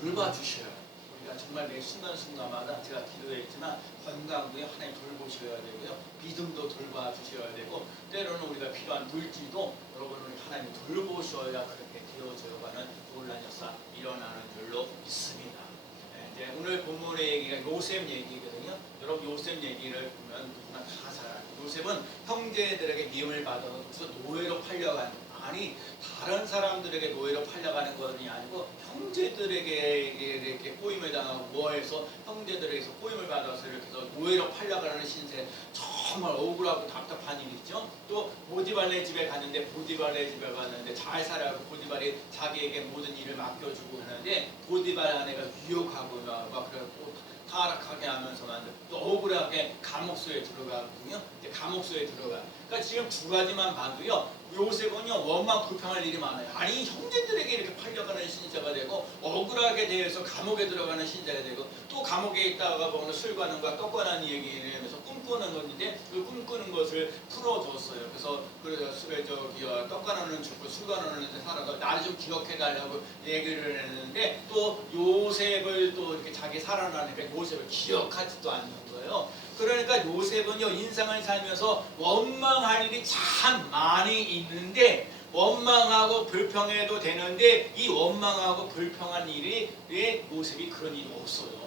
돌봐주셔야 해요. 우리가 정말 매 순간순간마다 제가 기도했지만 건강도 하나님 돌보셔야 되고요. 믿음도 돌봐주셔야 되고 때로는 우리가 필요한 물질도 여러분을 하나님 돌보셔야 그렇게 되어져가는 놀란 역사 일어나는 줄로 믿습니다. 이제 오늘 본문의 얘기가 요셉 얘기거든요. 여러분 요셉 얘기를 보면 누구나 다 잘 알고 요셉은 형제들에게 미움을 받아서 노예로 팔려간 아니 다른 사람들에게 노예로 팔려가는 것이 아니고 형제들에게 이렇게 꼬임을 당하고 뭐해서 형제들에게서 꼬임을 받아서 이렇게 해서 노예로 팔려가는 신세 정말 억울하고 답답한 일이죠. 또 보디발의 집에 갔는데 보디발의 집에 갔는데 잘 살아가고 보디발이 자기에게 모든 일을 맡겨주고 하는데 보디발 아내가 유혹하고 막 그래갖고 타락하게 하면서만 또 억울하게 감옥소에 들어가거든요. 이제 감옥소에 들어가. 그러니까 지금 두 가지만 봐도요. 요셉은요 원망 불평할 일이 많아요. 아니 형제들에게 이렇게 팔려가는 신세가 되고 억울하게 대해서 감옥에 들어가는 신세가 되고 또 감옥에 있다가 보면 술관원과 떡관한 얘기를 하면서 꿈꾸는 건데 그 꿈꾸는 것을 풀어줬어요. 그래서 떡관원은 죽고 술관원은 살아서 나를 좀 기억해달라고 얘기를 했는데 또 요셉을 또 이렇게 자기 살아나니까 요셉을 기억하지도 않는 거예요. 그러니까 요셉은요 인생을 살면서 원망할 일이 참 많이 있는데 원망하고 불평해도 되는데 이 원망하고 불평한 일이 왜 요셉이 그런 일이 없어요.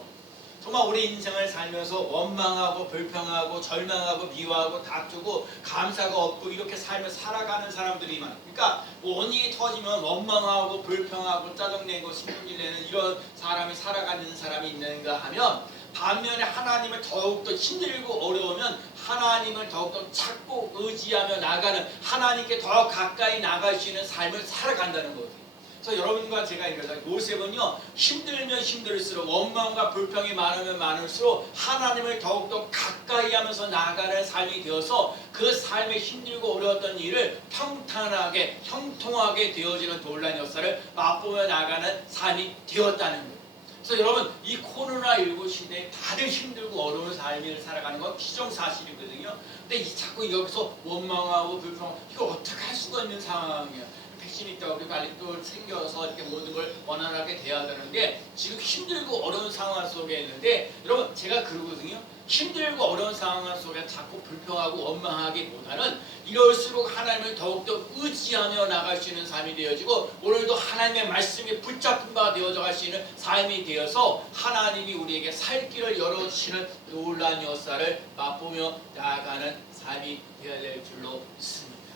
정말 우리 인생을 살면서 원망하고 불평하고 절망하고 미워하고 다투고 감사가 없고 이렇게 살면서 살아가는 사람들이 많아요. 그러니까 뭔 일이 터지면 원망하고 불평하고 짜증내고 신경질내는 이런 사람이 살아가는 사람이 있는가 하면 반면에 하나님을 더욱더 힘들고 어려우면 하나님을 더욱더 찾고 의지하며 나가는 하나님께 더 가까이 나갈 수 있는 삶을 살아간다는 거예요. 그래서 여러분과 제가 이래서 요셉은요 힘들면 힘들수록 원망과 불평이 많으면 많을수록 하나님을 더욱더 가까이 하면서 나아가는 삶이 되어서 그 삶에 힘들고 어려웠던 일을 평탄하게 형통하게 되어지는 놀라운 역사를 맛보며 나가는 삶이 되었다는 거예요. 그래서 여러분 이 코로나19 시대에 다들 힘들고 어려운 삶을 살아가는 건 기정사실이거든요. 근데 자꾸 여기서 원망하고 불평하고 이거 어떻게 할 수가 있는 상황이에요. 백신이 있다고 우리 빨리 또 생겨서 이렇게 모든 걸 원활하게 돼야 되는데 지금 힘들고 어려운 상황 속에 있는데 여러분 제가 그러거든요. 힘들고 어려운 상황 속에 자꾸 불평하고 원망하기보다는 이럴수록 하나님을 더욱더 의지하며 나갈 수 있는 삶이 되어지고 오늘도 하나님의 말씀에 붙잡힌 바 되어져 갈 수 있는 삶이 되어서 하나님이 우리에게 살 길을 열어주시는 놀라운 역사를 맛보며 나아가는 삶이 되어야 될 줄로 믿습니다.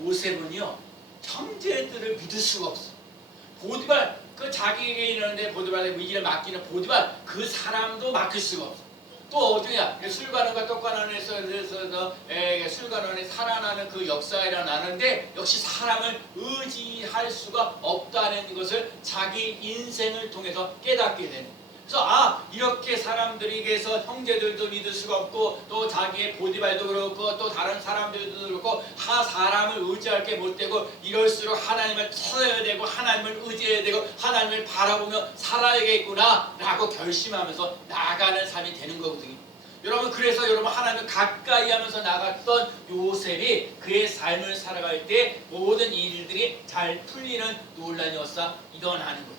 요셉은요 형제들을 믿을 수가 없어. 보디발 그 자기에게 있는데 보디발의 위기를 맡기는 보디발 그 사람도 맡길 수가 없어. 또 어디야 술관원과 떡관원에서 술관원에 살아나는 그 역사가 일어나는데 역시 사람을 의지할 수가 없다는 것을 자기 인생을 통해서 깨닫게 되는 거예요. 그래서 이렇게 사람들에게서 형제들도 믿을 수가 없고 또 자기의 보디발도 그렇고 또 다른 사람들도 그렇고 사람을 의지할 게 못 되고 이럴수록 하나님을 찾아야 되고 하나님을 의지해야 되고 하나님을 바라보며 살아야겠구나 라고 결심하면서 나아가는 삶이 되는 거거든요. 여러분 그래서 여러분 하나님을 가까이 하면서 나갔던 요셉이 그의 삶을 살아갈 때 모든 일들이 잘 풀리는 놀라운 역사 일어나는 거예요.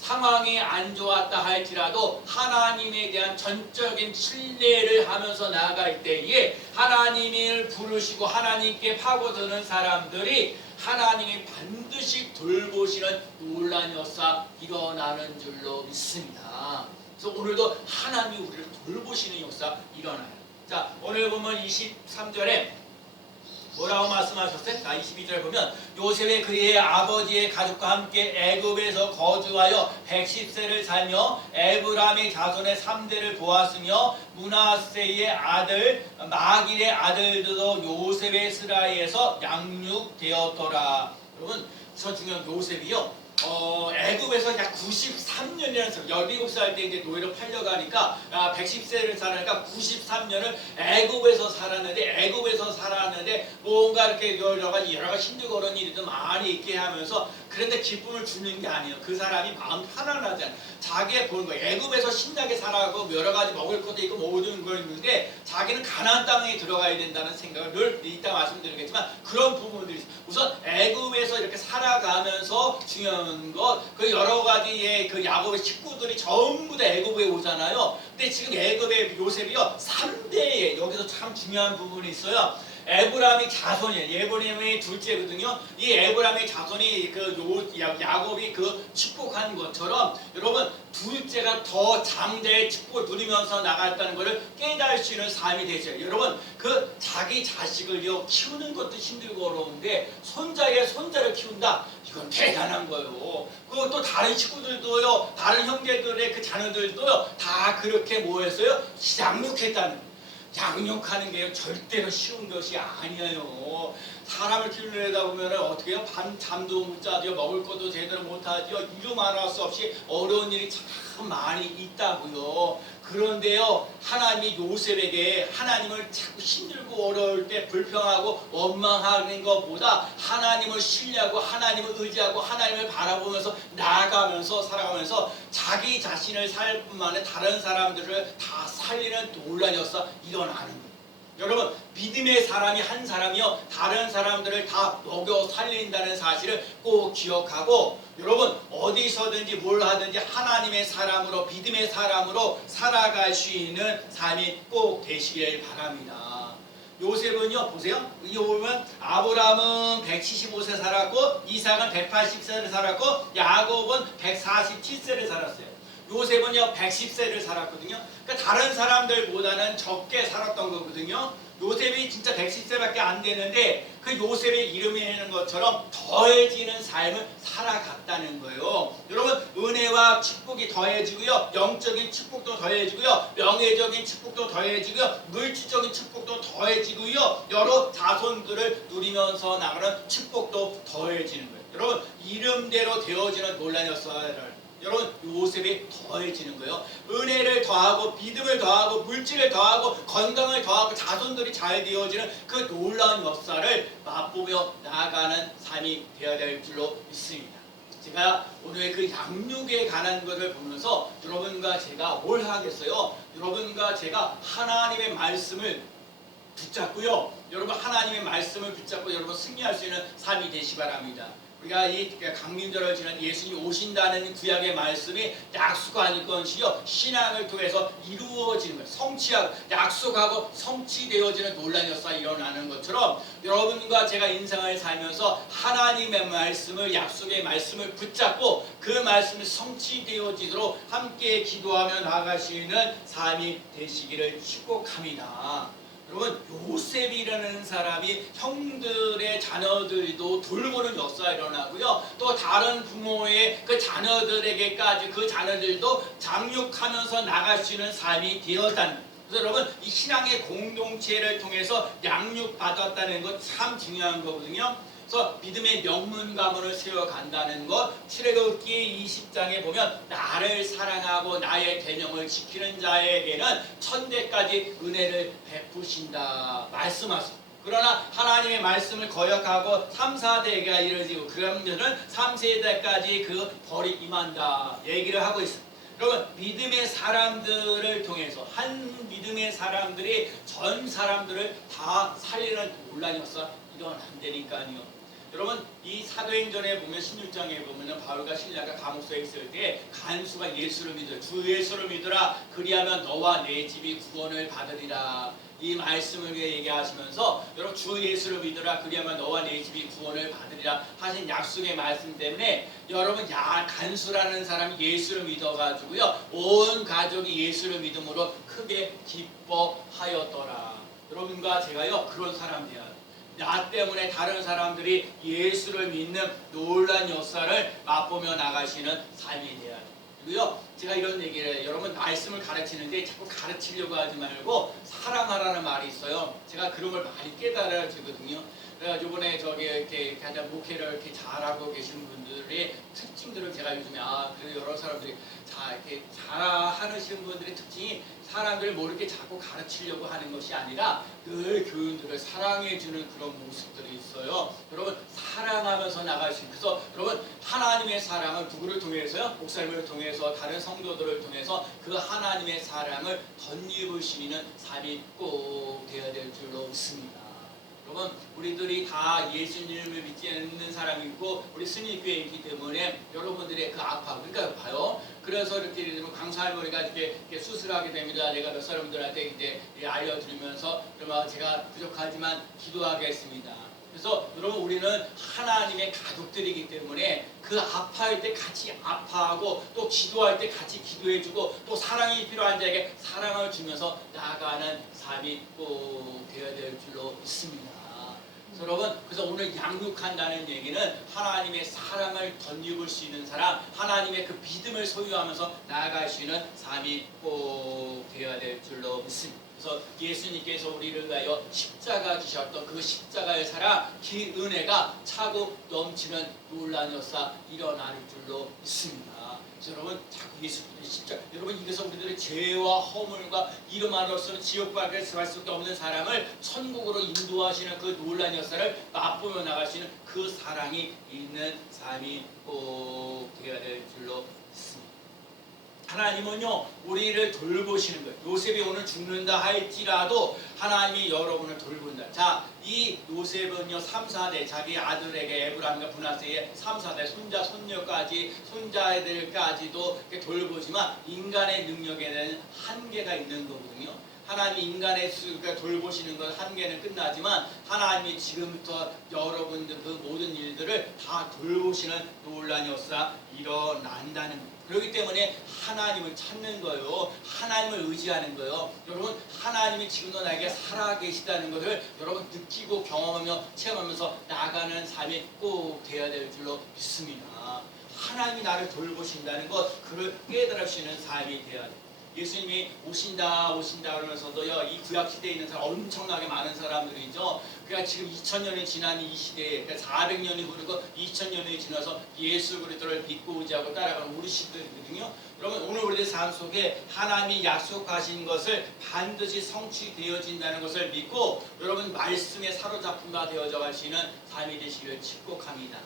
상황이 안 좋았다 할지라도 하나님에 대한 전적인 신뢰를 하면서 나아갈 때에 하나님을 부르시고 하나님께 파고드는 사람들이 하나님이 반드시 돌보시는 놀라운 역사 일어나는 줄로 믿습니다. 그래서 오늘도 하나님이 우리를 돌보시는 역사 일어나요. 자, 오늘 보면 23절에 뭐라고 말씀하셨어요? 자, 22절 보면 요셉이 그의 아버지의 가족과 함께 애굽에서 거주하여 110세를 살며 에브라임의 자손의 3대를 보았으며 므낫세의 아들 마길의 아들들도 요셉의 스라이에서 양육되었더라. 여러분 저 중요한 요셉이요. 애굽에서 약 93년이라는 17살 때 이제 노예로 팔려가니까 110세를 살아니까 93년을 애굽에서 살았는데 뭔가 이렇게 여러 가지 힘들고 어려운 일도 많이 있게 하면서 그런데 기쁨을 주는 게 아니에요. 그 사람이 마음 편안하잖아요. 자기의 보는 거예요. 애굽에서 신나게 살아가고 여러 가지 먹을 것도 있고 모든 거 있는데 자기는 가나안 땅에 들어가야 된다는 생각을 늘 이따 말씀드리겠지만 그런 부분들이 있어요. 우선 애굽에서 이렇게 살아가면서 중요한 것, 그 여러 가지의 그 야곱의 식구들이 전부 다 애굽에 오잖아요. 근데 지금 애굽의 요셉이요 3대에 여기서 참 중요한 부분이 있어요. 에브라임의 자손이에요. 에브라임의 둘째거든요. 이 에브라임의 자손이 야곱이 그 축복한 것처럼 여러분 둘째가 더 장대의 축복을 누리면서 나갔다는 것을 깨달을 수 있는 삶이 되죠. 여러분 그 자기 자식을요 키우는 것도 힘들고 어려운데 손자를 키운다. 이건 대단한 거예요. 그것도 다른 친구들도요, 다른 형제들의 그 자녀들도요 다 그렇게 뭐했어요? 양육했다는 거예요. 양육하는 게 절대로 쉬운 것이 아니에요. 사람을 키우려다 보면 어떻게 해요? 밤 잠도 못 자죠. 먹을 것도 제대로 못 하죠. 이루 말할 수 없이 어려운 일이 참 많이 있다고요. 그런데요, 하나님이 요셉에게 하나님을 자꾸 힘들고 어려울 때 불평하고 원망하는 것보다 하나님을 신뢰하고 하나님을 의지하고 하나님을 바라보면서 나아가면서 살아가면서 자기 자신을 살 뿐만 아니라 다른 사람들을 다 살리는 놀라운 역사 일어나는 거예요. 여러분 믿음의 사람이 한 사람이요 다른 사람들을 다 먹여 살린다는 사실을 꼭 기억하고 여러분 어디서든지 뭘 하든지 하나님의 사람으로 믿음의 사람으로 살아갈 수 있는 삶이 꼭 되시길 바랍니다. 요셉은요 보세요. 여기 보면 아브라함은 175세 살았고 이삭은 180세를 살았고 야곱은 147세를 살았어요. 요셉은요 110세를 살았거든요. 그러니까 다른 사람들보다는 적게 살았던 거거든요. 요셉이 진짜 110세밖에 안 되는데 그 요셉의 이름이라는 것처럼 더해지는 삶을 살아갔다는 거예요. 여러분 은혜와 축복이 더해지고요. 영적인 축복도 더해지고요. 명예적인 축복도 더해지고요. 물질적인 축복도 더해지고요. 여러 자손들을 누리면서 나가는 축복도 더해지는 거예요. 여러분 이름대로 되어지는 놀라운 역사를 여러분 요셉이 더해지는 거예요. 은혜를 더하고 믿음을 더하고 물질을 더하고 건강을 더하고 자손들이 잘 되어지는 그 놀라운 역사를 맛보며 나아가는 삶이 되어야 될 줄로 믿습니다. 제가 오늘 그 양육에 관한 것을 보면서 여러분과 제가 뭘 하겠어요? 여러분과 제가 하나님의 말씀을 붙잡고요. 여러분 하나님의 말씀을 붙잡고 여러분 승리할 수 있는 삶이 되시 바랍니다. 우리가 이 강림절을 지난 예수님이 오신다는 구약의 말씀이 약속한 것이요 신앙을 통해서 이루어지는 거예요. 성취하고 약속하고 성취되어지는 놀라운 역사가 일어나는 것처럼 여러분과 제가 인생을 살면서 하나님의 말씀을 약속의 말씀을 붙잡고 그 말씀이 성취되어지도록 함께 기도하며 나아갈 수 있는 삶이 되시기를 축복합니다. 여러분 요셉이라는 사람이 형들의 자녀들도 돌보는 역사가 일어나고요. 또 다른 부모의 그 자녀들에게까지 그 자녀들도 장육하면서 나갈 수 있는 삶이 되었다는 거예요. 그래서 여러분 이 신앙의 공동체를 통해서 양육받았다는 것 참 중요한 거거든요. 그래서 믿음의 명문 가문을 세워간다는 것 출애굽기 20장에 보면 나를 사랑하고 나의 계명을 지키는 자에게는 천대까지 은혜를 베푸신다 말씀하십니다. 그러나 하나님의 말씀을 거역하고 3, 4대가 이루어지고 그러면은 3세대까지 그 벌이 임한다 얘기를 하고 있습니다. 여러분 믿음의 사람들을 통해서 한 믿음의 사람들이 전 사람들을 다 살리는 놀라운 역사 일어난다니까요. 여러분 이 사도행전에 보면 16장에 보면 바울과 실라가 감옥소에 있을 때 간수가 예수를 믿으라 주 예수를 믿으라 그리하면 너와 내 집이 구원을 받으리라 이 말씀을 얘기하시면서 여러분 주 예수를 믿으라 그리하면 너와 내 집이 구원을 받으리라 하신 약속의 말씀 때문에 여러분 간수라는 사람이 예수를 믿어가지고요 온 가족이 예수를 믿음으로 크게 기뻐하였더라. 여러분과 제가요 그런 사람 되어야 돼요. 나 때문에 다른 사람들이 예수를 믿는 놀란 역사를 맛보며 나가시는 삶이 되어야 돼요. 그리고요 제가 이런 얘기를 여러분 말씀을 가르치는데 자꾸 가르치려고 하지 말고 사랑하라는 말이 있어요. 제가 그런 걸 많이 깨달아지거든요. 그래가지고 이번에 저기 이렇게 가장 목회를 이렇게 잘하고 계신 분들의 특징들을 제가 요즘에 그 여러 사람들이 이렇게 잘하시는 분들의 특징이 사람들을 모르게 자꾸 가르치려고 하는 것이 아니라 늘 교인들을 사랑해주는 그런 모습들이 있어요. 여러분 사랑하면서 나갈 수 있는, 그래서 여러분 하나님의 사랑은 누구를 통해서요? 목사님을 통해서 다른 성도들을 통해서 그 하나님의 사랑을 덧입으시는 삶이 꼭 되어야 될 줄로 믿습니다. 여러분 우리들이 다 예수님을 믿지 않는 사람이고 우리 스님교회이기 때문에 여러분들의 그 아파, 그러니까 봐요. 그래서 이렇게 되면 강사할머니가 이렇게 수술하게 됩니다. 내가 몇 사람들한테 이제 알려드리면서 그러면 제가 부족하지만 기도하겠습니다. 그래서 여러분 우리는 하나님의 가족들이기 때문에 그 아파할 때 같이 아파하고 또 기도할 때 같이 기도해주고 또 사랑이 필요한 자에게 사랑을 주면서 나아가는 삶이 꼭 되어야 될 줄로 믿습니다. 여러분 그래서 오늘 양육한다는 얘기는 하나님의 사랑을 덧입을 수 있는 사람, 하나님의 그 믿음을 소유하면서 나아갈 수 있는 삶이 꼭 되어야 될 줄로 믿습니다. 그래서 예수님께서 우리를 위하여 십자가 지셨던 그 십자가의 사랑, 그 은혜가 차고 넘치는 놀라운 역사 일어날 줄로 믿습니다. 여러분 자꾸 예수 진짜 여러분 이래서 우리들의 죄와 허물과 이름 안으로서는 지옥밖에 갈 수밖에 없는 사람을 천국으로 인도하시는 그 놀라운 역사를 맛보며 나갈 수 있는 그 사랑이 있는 삶이 꼭 되어야 될 줄로 믿습니다. 하나님은요 우리를 돌보시는 거예요. 요셉이 오늘 죽는다 할지라도 하나님이 여러분을 돌본다. 자, 이 요셉은요 3, 4대 자기 아들에게 에브라임과 브나세의 3, 4대 손자 손녀까지 손자애들까지도 돌보지만 인간의 능력에는 한계가 있는 거거든요. 하나님이 인간의 수가 돌보시는 건 한계는 끝나지만 하나님이 지금부터 여러분들 그 모든 일들을 다 돌보시는 놀라운 역사 일어난다는 거예요. 그렇기 때문에 하나님을 찾는 거예요. 하나님을 의지하는 거예요. 여러분 하나님이 지금도 나에게 살아계시다는 것을 여러분 느끼고 경험하며 체험하면서 나아가는 삶이 꼭 되어야 될 줄로 믿습니다. 하나님이 나를 돌보신다는 것, 그를 깨달으시는 삶이 되어야 돼요. 예수님이 오신다 그러면서도요 이 구약 시대에 있는 사람 엄청나게 많은 사람들이죠. 그러니까 지금 2000년이 지난 이 시대에, 그러니까 400년이 흐르고 2000년이 지나서 예수 그리스도를 믿고 의지하고 따라가는 우리 시대거든요. 여러분 오늘 우리의 삶 속에 하나님이 약속하신 것을 반드시 성취되어진다는 것을 믿고 여러분 말씀에 사로잡힌 바 되어져 가시는 삶이 되시기를 축복합니다.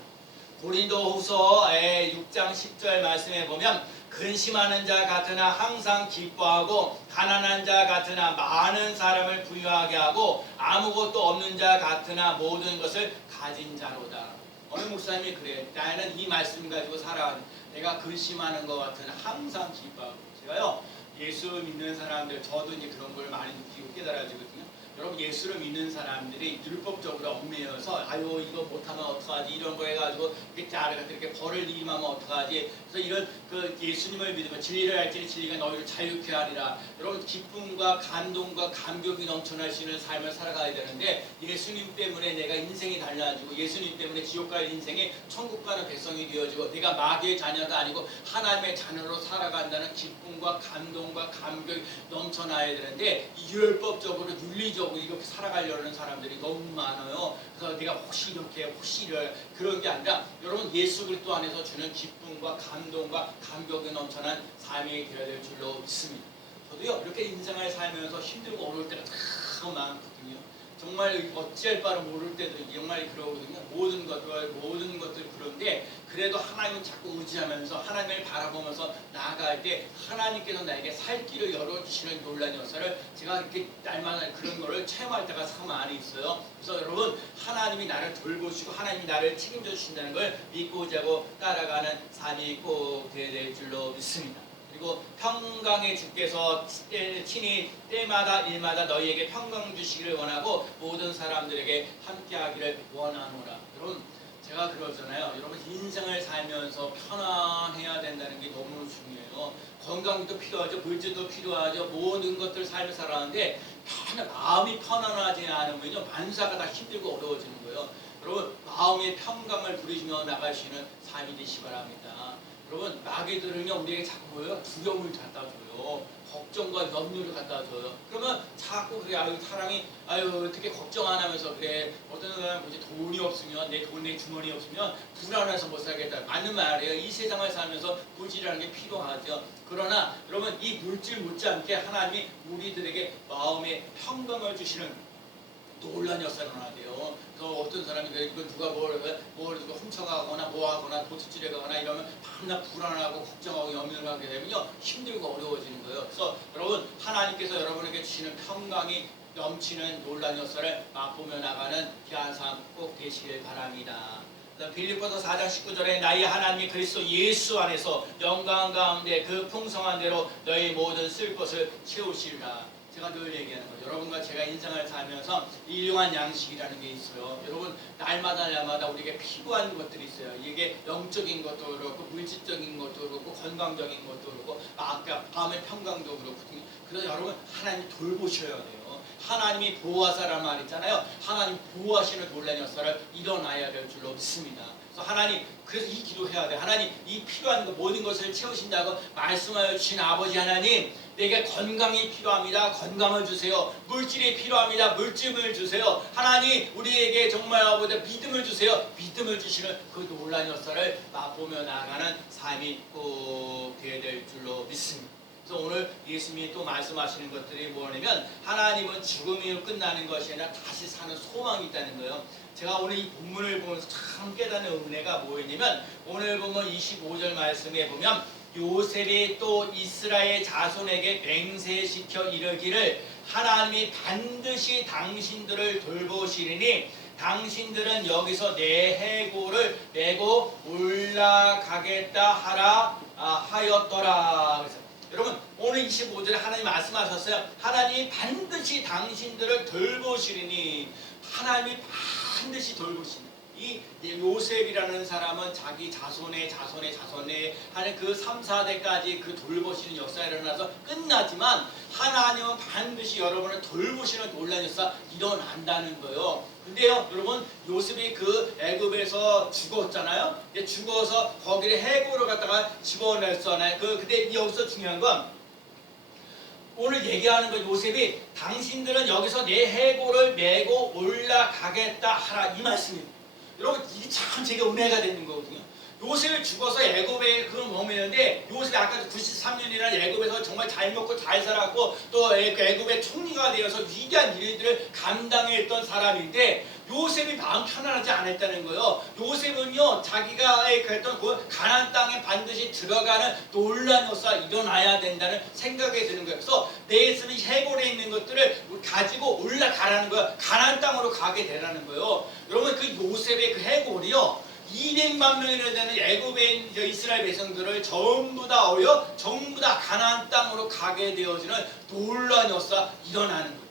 고린도후서 6장 10절 말씀에 보면 근심하는 자 같으나 항상 기뻐하고 가난한 자 같으나 많은 사람을 부유하게 하고 아무것도 없는 자 같으나 모든 것을 가진 자로다. 어느 목사님이 그래. 나는 이 말씀 가지고 살아가는, 내가 근심하는 것 같으나 항상 기뻐하고. 제가요 예수 믿는 사람들, 저도 이제 그런 걸 많이 느끼고 깨달아지거든요. 여러분 예수를 믿는 사람들이 율법적으로 얽매여서 아유 이거 못하면 어떡하지 이런 거 해가지고 이렇게 벌을 일임하면 어떡하지. 그래서 이런 그 예수님을 믿으면 진리를 알지니 진리가 너희를 자유케 하리라. 여러분 기쁨과 감동과 감격이 넘쳐나시는 삶을 살아가야 되는데 예수님 때문에 내가 인생이 달라지고 예수님 때문에 지옥 갈 인생이 천국 가는 백성이 되어지고 내가 마귀의 자녀가 아니고 하나님의 자녀로 살아간다는 기쁨과 감동과 감격이 넘쳐나야 되는데 율법적으로 윤리적으로 이렇게 살아가려는 사람들이 너무 많아요. 그래서 내가 혹시 이렇게 혹시 이럴 그런 게 아니라 여러분 예수 그리스도 안에서 주는 기쁨과 감동과 감격이 넘쳐난 삶이 되어야 될 줄로 믿습니다. 저도요 이렇게 인생을 살면서 힘들고 어려울 때가 참 많거든요. 정말 어찌할 바를 모를 때도 정말 그러거든요. 모든 것들 그런데 그래도 하나님은 자꾸 의지하면서 하나님을 바라보면서 나아갈 때 하나님께서 나에게 살 길을 열어주시는 놀라운 역사를 제가 이렇게 날마다 그런 거를 체험할 때가 참 많이 있어요. 그래서 여러분 하나님이 나를 돌보시고 하나님이 나를 책임져 주신다는 걸 믿고 자고 따라가는 삶이 꼭 되어야 될 줄로 믿습니다. 그리고 평강의 주께서 친히 때마다 일마다 너희에게 평강 주시기를 원하고 모든 사람들에게 함께하기를 원하노라. 여러분 제가 그러잖아요. 여러분 인생을 살면서 편안해야 된다는 게 너무 중요해요. 건강도 필요하죠. 물질도 필요하죠. 모든 것들 삶을 살아가는데 마음이 편안하지 않으면요 만사가 다 힘들고 어려워지는 거예요. 여러분 마음의 평강을 부리시며 나갈 수 있는 삶이 되시기 바랍니다. 여러분 마귀 들으면 우리에게 자꾸 뭐예요? 두려움을 갖다 줘요. 걱정과 염려를 갖다 줘요. 그러면 자꾸 그래, 아유 사람이 아유 어떻게 걱정 안 하면서 그래. 어떤 사람은 이제 돈이 없으면 내 돈 내 주머니 없으면 불안해서 못 살겠다. 맞는 말이에요. 이 세상을 살면서 물질이라는 게 필요하죠. 그러나 여러분 이 물질 못지않게 하나님이 우리들에게 마음의 평강을 주시는 놀란 역사를 하나 돼요. 그 어떤 사람이 그 누가 뭘 훔쳐가거나 뭐하거나 도둑질해 가거나 이러면 밤낮 불안하고 걱정하고 염려를 하게 되면요 힘들고 어려워지는 거예요. 그래서 여러분 하나님께서 여러분에게 주시는 평강이 넘치는 놀란 역사를 맛보며 나가는 귀한 삶 꼭 되시길 바랍니다. 빌립보서 4장 19절에 나의 하나님이 그리스도 예수 안에서 영광 가운데 그 풍성한 대로 너희 모든 쓸 것을 채우시리라. 제가 늘 얘기하는 거죠. 여러분과 제가 인생을 살면서 일용한 양식이라는 게 있어요. 여러분 날마다 우리에게 필요한 것들이 있어요. 이게 영적인 것도 그렇고 물질적인 것도 그렇고 건강적인 것도 그렇고 마음의 평강도 그렇거든요. 그래서 여러분 하나님 돌보셔야 돼요. 하나님이 보호하사란 말 있잖아요. 하나님 보호하시는 놀라운 역사를 일어나야 될 줄로 믿습니다. 그래서 하나님, 그래서 이 기도해야 돼. 하나님, 이 필요한 것 모든 것을 채우신다고 말씀하여 주신 아버지 하나님, 내게 건강이 필요합니다. 건강을 주세요. 물질이 필요합니다. 물질을 주세요. 하나님, 우리에게 정말 아버지 믿음을 주세요. 믿음을 주시는 그 놀라운 역사를 맛보며 나아가는 삶이 꼭 되어야 될 줄로 믿습니다. 그래서 오늘 예수님이 또 말씀하시는 것들이 뭐냐면 하나님은 죽음이 끝나는 것이 아니라 다시 사는 소망이 있다는 거예요. 제가 오늘 이 본문을 보면서 참 깨닫는 은혜가 뭐였냐면 오늘 보면 25절 말씀에 보면 요셉이 또 이스라엘 자손에게 맹세시켜 이르기를 하나님이 반드시 당신들을 돌보시리니 당신들은 여기서 내 해골을 메고 올라가겠다 하였더라. 그래서 여러분 오늘 25절에 하나님 말씀하셨어요. 하나님이 반드시 당신들을 돌보시리니 하나님이 반드시 돌보시니 이 요셉이라는 사람은 자기 자손의 하는 그 3, 4대까지 그 돌보시는 역사가 일어나서 끝나지만 하나님은 반드시 여러분을 돌보시는 놀라운 역사 일어난다는 거예요. 근데요 여러분 요셉이 그 애굽에서 죽었잖아요. 죽어서 거기를 해고로 갖다가 집어냈잖아요. 근데 여기서 중요한 건 오늘 얘기하는 거 요셉이 당신들은 여기서 내 해고를 메고 올라가겠다 하라 이 말씀입니다. 여러분 이게 참 제가 은혜가 되는 거거든요. 요셉이 죽어서 애굽에 그걸 머무는데 요셉이 아까 93년이라는 애굽에서 정말 잘 먹고 잘 살았고 또 애굽의 총리가 되어서 위대한 일들을 감당했던 사람인데 요셉이 마음 편안하지 않았다는 거예요. 요셉은요 자기가 그랬던 그 가나안 땅에 반드시 들어가는 놀라운 역사가 일어나야 된다는 생각이 드는 거예요. 그래서 내 스스로 해골에 있는 것들을 가지고 올라가라는 거예요. 가나안 땅으로 가게 되라는 거예요. 여러분 그 요셉의 그 해골이요 200만 명이나 되는 애굽의 이스라엘 백성들을 전부 다 가나안 땅으로 가게 되어지는 놀라운 역사 일어나는 거예요.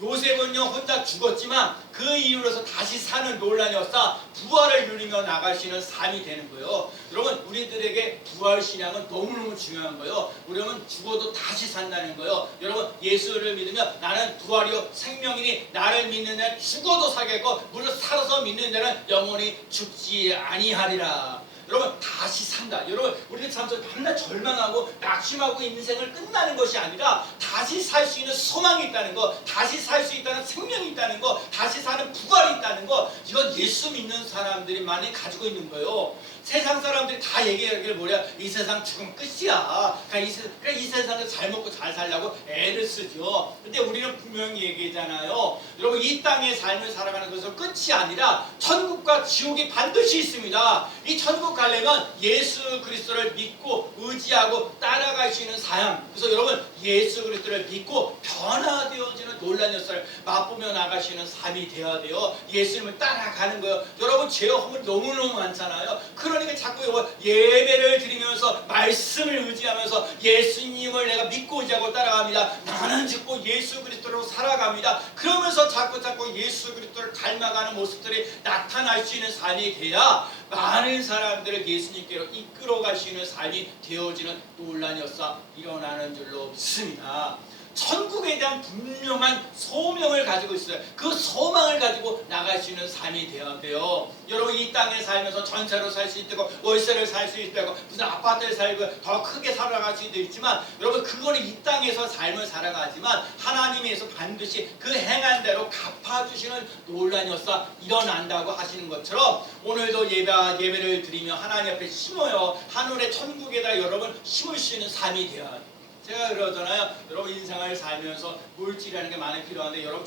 요셉은요 혼자 죽었지만 그 이후로서 다시 사는 놀라운 역사 부활을 누리며 나갈 수 있는 삶이 되는 거예요. 여러분 우리들에게 부활 신앙은 너무너무 중요한 거예요. 우리는 죽어도 다시 산다는 거예요. 여러분 예수를 믿으면 나는 부활이요 생명이니 나를 믿는 자는 죽어도 살겠고 물론 살아서 믿는 자는 영원히 죽지 아니하리라. 여러분 다시 산다. 여러분 우리들 삶에서 밤낮 절망하고 낙심하고 인생을 끝나는 것이 아니라 다시 살 수 있는 소망이 있다는 거, 다시 살 수 있다는 생명이 있다는 거, 다시 사는 부활이 있다는 거, 이건 예수 믿는 사람들이만이 가지고 있는 거예요. 세상 사람들이 다 얘기하기를 뭐냐, 이 세상 죽으면 끝이야. 그러니까 이 세상에서 잘 먹고 잘 살려고 애를 쓰죠. 근데 우리는 분명히 얘기하잖아요. 여러분 이 땅의 삶을 살아가는 것은 끝이 아니라 천국과 지옥이 반드시 있습니다. 이 천국 가려면 예수 그리스도를 믿고 의지하고 따라갈 수 있는 삶. 그래서 여러분 예수 그리스도를 믿고 변화되어지는 놀라운 역사를 맛보며 나가시는 삶이 되어야 돼요. 예수님을 따라가는 거예요. 여러분 죄 허물 너무너무 많잖아요. 그러니까 자꾸 예배를 드리면서 말씀을 의지하면서 예수님을 내가 믿고 의지하고 따라갑니다. 나는 죽고 예수 그리스도로 살아갑니다. 그러면서 자꾸 예수 그리스도를 닮아가는 모습들이 나타날 수 있는 삶이 돼야 많은 사람들을 예수님께로 이끌어 갈 수 있는 삶이 되어지는 놀라운 역사 일어나는 줄로 믿습니다. 천국에 대한 분명한 소명을 가지고 있어요. 그 소망을 가지고 나갈 수 있는 삶이 되어야 돼요. 여러분 이 땅에 살면서 전세로 살 수 있고 월세를 살 수 있고 무슨 아파트에 살고 더 크게 살아갈 수도 있지만 여러분 그거는 이 땅에서 삶을 살아가지만 하나님께서 반드시 그 행한 대로 갚아주시는 놀라운 역사 일어난다고 하시는 것처럼 오늘도 예배를 드리며 하나님 앞에 심어요. 하늘의 천국에다 여러분 심을 수 있는 삶이 되어야 돼요. 제가 그러잖아요. 여러분 인생을 살면서 물질이라는 게 많이 필요한데 여러분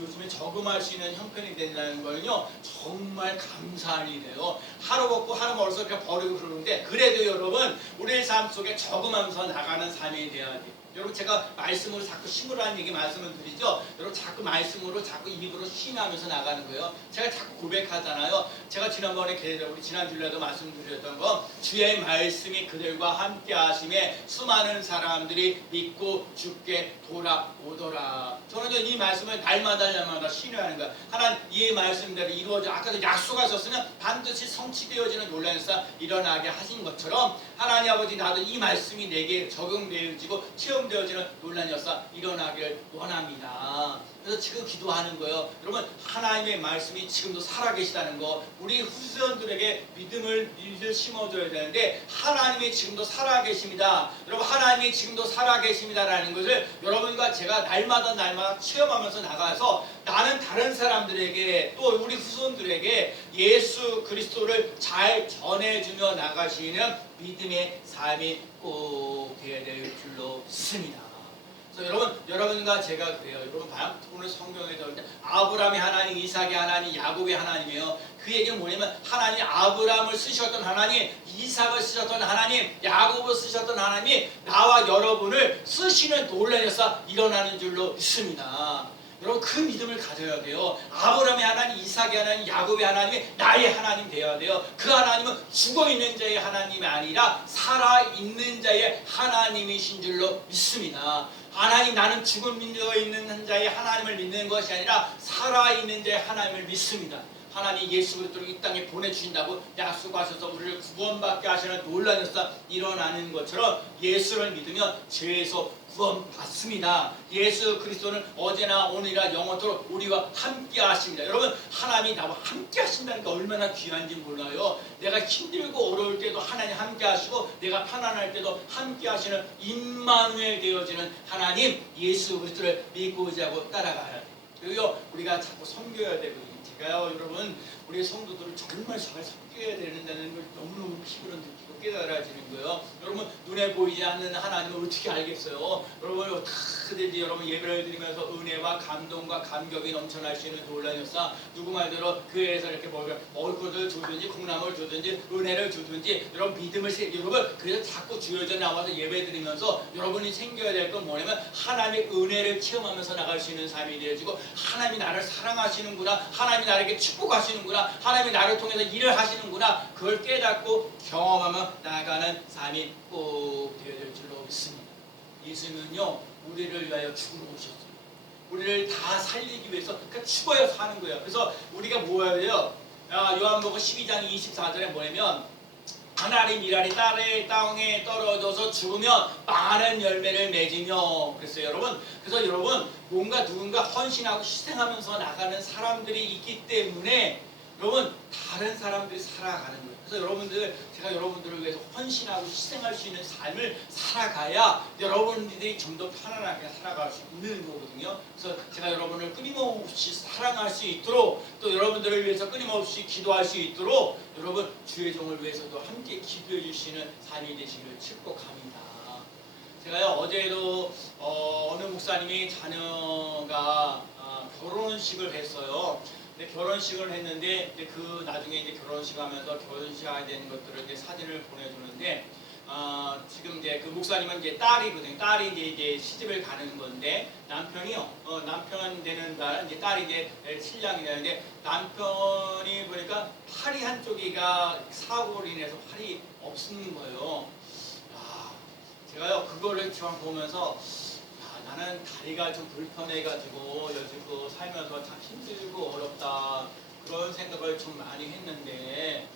요즘에 저금할 수 있는 형편이 된다는 거는요 정말 감사한 일이에요. 하루 먹고 하루 멀어서 그냥 버리고 그러는데 그래도 여러분 우리의 삶 속에 저금하면서 나가는 삶이 되어야 돼요. 여러분 제가 말씀으로 자꾸 심으라는 얘기 말씀을 드리죠. 여러분 자꾸 말씀으로 자꾸 입으로 쉬면서 나가는 거예요. 제가 자꾸 고백하잖아요. 제가 지난번에 우리 지난 주일에도 말씀드렸던 거 주의 말씀이 그들과 함께 하심에 수많은 사람들이 믿고 죽게 돌아오더라. 저는 이 말씀을 날마다 신뢰하는 거야. 하나님 이 말씀대로 이루어져 아까도 약속하셨으면 반드시 성취되어지는 놀라운 역사 일어나게 하신 것처럼 하나님 아버지 나도 이 말씀이 내게 적용되어지고 체험되어지는 놀라운 역사 일어나기를 원합니다. 그래서 지금 기도하는 거예요. 여러분 하나님의 말씀이 지금도 살아계시다는 거 우리 후손들에게 믿음을 심어줘야 되는데 하나님이 지금도 살아계십니다. 여러분 하나님이 지금도 살아계십니다라는 것을 여러분과 제가 날마다 체험하면서 나가서 나는 다른 사람들에게 또 우리 후손들에게 예수 그리스도를 잘 전해주며 나가시는 믿음의 삶이 꼭 되어야 될 줄로 믿습니다. 그래서 여러분과 제가 그래요. 여러분 봐요. 오늘 성경에 나올 때 아브라함의 하나님, 이삭의 하나님, 야곱의 하나님이에요. 그 얘기는 뭐냐면 하나님 아브라함을 쓰셨던 하나님, 이삭을 쓰셨던 하나님, 야곱을 쓰셨던 하나님이 나와 여러분을 쓰시는 놀라운 역사 일어나는 줄로 믿습니다. 여러분 그 믿음을 가져야 돼요. 아브라함의 하나님, 이삭의 하나님, 야곱의 하나님이 나의 하나님 되어야 돼요. 그 하나님은 죽어있는 자의 하나님이 아니라 살아있는 자의 하나님이신 줄로 믿습니다. 하나님 나는 죽은 민족에 있는 자의 하나님을 믿는 것이 아니라 살아있는 자의 하나님을 믿습니다. 하나님 예수 그리스도를 이 땅에 보내주신다고 약속하셔서 우리를 구원받게 하시는 놀라운 역사 일어나는 것처럼 예수를 믿으면 죄에서 구원받습니다. 예수 그리스도는 어제나 오늘이나 영원토록 우리와 함께 하십니다. 여러분 하나님이 나와 함께 하신다는 게 얼마나 귀한지 몰라요. 내가 힘들고 어려울 때도 하나님 함께 하시고 내가 편안할 때도 함께 하시는 임마누엘 되어지는 하나님 예수 그리스도를 믿고 의지하고 따라가야 돼요. 그리고 우리가 자꾸 섬겨야 되거든요. 제가요 여러분 우리 성도들을 정말 잘 섬겨야 되는다는 걸 너무너무 피부로 느끼고 깨달아지는 거예요. 여러분 눈에 보이지 않는 하나님을 어떻게 알겠어요? 여러분 어떻게든지 여러분 예배를 드리면서 은혜와 감동과 감격이 넘쳐날 수 있는 놀라운 역사 누구 말대로 교회에서 이렇게 먹을 것을 주든지 콩나물 주든지 은혜를 주든지 여러분 믿음을 여러분 그래서 자꾸 주여져 나와서 예배 드리면서 여러분이 챙겨야 될 건 뭐냐면 하나님의 은혜를 체험하면서 나갈 수 있는 삶이 되어지고 하나님이 나를 사랑하시는구나 하나님이 나에게 축복하시는구나 하나님이 나를 통해서 일을 하시는구나 그걸 깨닫고 경험하며 나아가는 삶이 꼭 되어야 될 줄로 믿습니다. 예수님은요 우리를 위하여 죽으러 오셨어요. 우리를 다 살리기 위해서 그러니까 죽어야 사는 거예요. 그래서 우리가 뭐 해야 돼요? 요한복음 12장 24절에 뭐냐면 하나님 일하리 땅에 떨어져서 죽으면 많은 열매를 맺으며 그랬어요. 여러분 그래서 여러분 뭔가 누군가 헌신하고 희생하면서 나가는 사람들이 있기 때문에 여러분 다른 사람들이 살아가는 거예요. 그래서 제가 여러분들을 위해서 헌신하고 희생할 수 있는 삶을 살아가야 여러분들이 좀 더 편안하게 살아갈 수 있는 거거든요. 그래서 제가 여러분을 끊임없이 사랑할 수 있도록 또 여러분들을 위해서 끊임없이 기도할 수 있도록 여러분 주의 종을 위해서도 함께 기도해 주시는 삶이 되시길 축복합니다. 제가요 어제도 어느 목사님이 자녀가 결혼식을 했어요. 결혼식을 했는데 그 나중에 이제 결혼식 하면서 결혼식 해야 되는 것들을 이제 사진을 보내주는데 지금 이제 그 목사님은 이제 딸이거든요. 딸이 이제 시집을 가는 건데 남편이요. 남편 되는 날 이제 딸이 이제 신랑이 되는데 남편이 보니까 팔이 한쪽이가 사고로 인해서 팔이 없는 거예요. 제가요 그거를 처음 보면서 나는 다리가 좀 불편해가지고 요즘 살면서 참 힘들고 어렵다 그런 생각을 좀 많이 했는데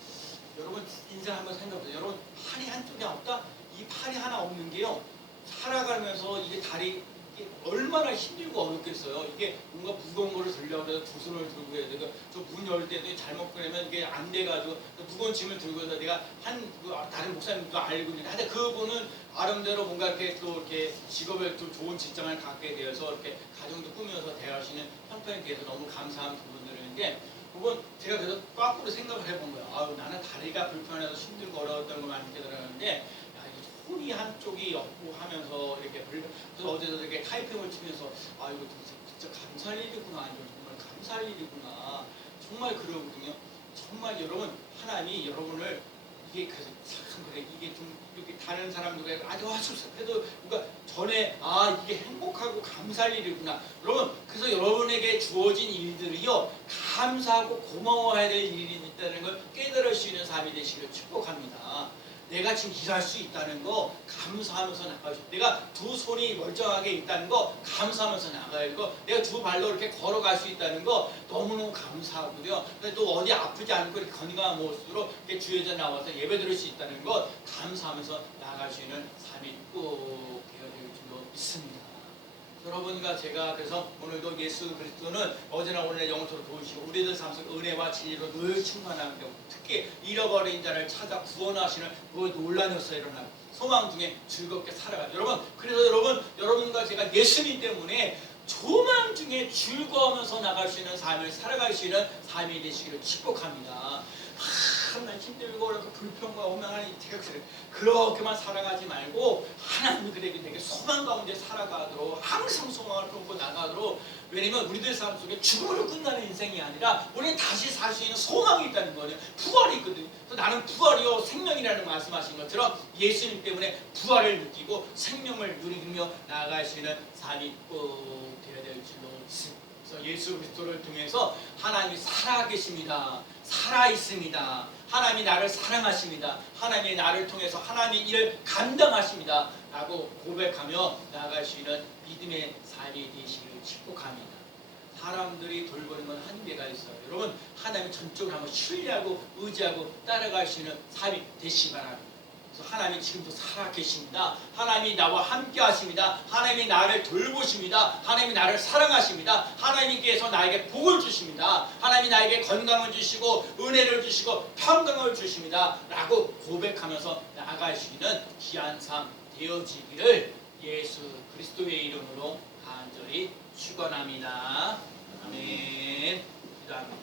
여러분 인생 한번 생각해보세요. 여러분 팔이 한쪽이 없다? 이 팔이 하나 없는 게요 살아가면서 이게 다리 이게 얼마나 힘들고 어렵겠어요. 이게 뭔가 무거운 거를 들려고 해서 두 손을 들고 해야 되고 저 문 열 때도 잘못 그러면 이게 안 돼가지고 무거운 짐을 들고 해서 내가 다른 목사님도 알고 있는데 하여튼 그분은 아름대로 뭔가 이렇게 또 이렇게 직업에 또 좋은 직장을 갖게 되어서 이렇게 가정도 꾸면서 대하시는 형편에 대해서 너무 감사한 부분들인데 그건 제가 그래서 거꾸로 생각을 해본 거예요. 아유 나는 다리가 불편해서 힘들고 어려웠던 거 많이 깨달았는데 손이 한쪽이 없고 하면서 이렇게 그래서 어제도 이렇게 타이핑을 치면서 아 이거 진짜 감사할 일이구나 정말 감사할 일이구나 정말 그러거든요. 정말 여러분 하나님이 여러분을 이게 그래서 참 그래 이게 좀 이렇게 다른 사람들에게 아주 그래도 그러니까 전에 아 이게 행복하고 감사할 일이구나 여러분 그래서 여러분에게 주어진 일들이요 감사하고 고마워해야 될 일이 있다는 걸 깨달을 수 있는 삶이 되시기를 축복합니다. 내가 지금 일할 수 있다는 거 감사하면서 나가야 돼. 내가 두 손이 멀쩡하게 있다는 거 감사하면서 나가야 되고 내가 두 발로 이렇게 걸어갈 수 있다는 거 너무너무 감사하고요. 또 어디 아프지 않고 이렇게 건강한 모습으로 이렇게 주여자 나와서 예배 드릴 수 있다는 거 감사하면서 나갈 수 있는 삶이 꼭 되어야 될 줄로 믿습니다. 여러분과 제가 그래서 오늘도 예수 그리스도는 어제나 오늘의 영토를 도우시고 우리들 삶 속 은혜와 진리로 늘 충만한 경 특히 잃어버린 자를 찾아 구원하시는 그 놀라운 역사에 일어나 소망 중에 즐겁게 살아가요. 여러분 그래서 여러분과 제가 예수님 때문에 소망 중에 즐거우면서 나갈 수 있는 삶을 살아갈 수 있는 삶이 되시기를 축복합니다. 난 힘들고 어렵고 불평과 오명하는 제가 그렇게만 살아가지 말고 하나님이 그에게 되게 소망 가운데 살아가도록 항상 소망을 품고 나가도록 왜냐면 우리들 삶 속에 죽음으로 끝나는 인생이 아니라 우리는 다시 살 수 있는 소망이 있다는 거예요. 부활이 있거든요. 나는 부활이요 생명이라는 말씀하신 것처럼 예수님 때문에 부활을 느끼고 생명을 누리며 나아갈 수 있는 삶이 꼭 되어야 될 줄로 믿습니다. 그래서 예수 그리스도를 통해서 하나님이 살아계십니다. 살아있습니다. 하나님이 나를 사랑하십니다. 하나님이 나를 통해서 하나님의 일을 감당하십니다. 라고 고백하며 나아갈 수 있는 믿음의 삶이 되시기를 축복합니다. 사람들이 돌보는 건 한계가 있어요. 여러분 하나님을 전적으로 한번 신뢰하고 의지하고 따라갈 수 있는 삶이 되시기 바랍니다. 하나님이 지금도 살아계십니다. 하나님이 나와 함께 하십니다. 하나님이 나를 돌보십니다. 하나님이 나를 사랑하십니다. 하나님께서 나에게 복을 주십니다. 하나님이 나에게 건강을 주시고 은혜를 주시고 평강을 주십니다. 라고 고백하면서 나아갈 수 있는 귀한 삶 되어지기를 예수 그리스도의 이름으로 간절히 축원합니다. 아멘. 기도합니다.